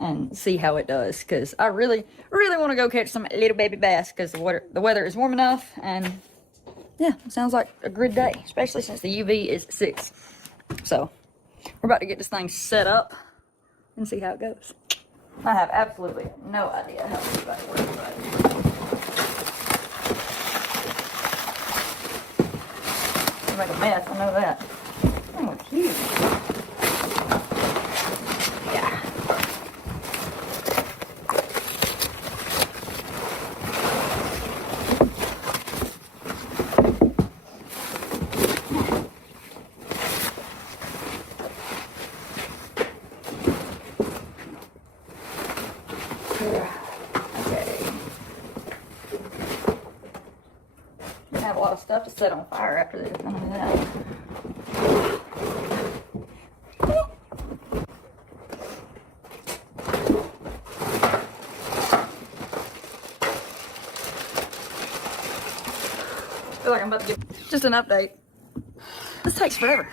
and see how it does, because I really want to go catch some little baby bass, because the weather is warm enough. And yeah, it sounds like a good day, especially since the UV is 6. So we're about to get this thing set up and see how it goes. I have absolutely no idea how to do that work, but I make a mess, I know that. That was huge. Yeah. Have a lot of stuff to set on fire after this. None of that. I feel like I'm about to give just an update. This takes forever.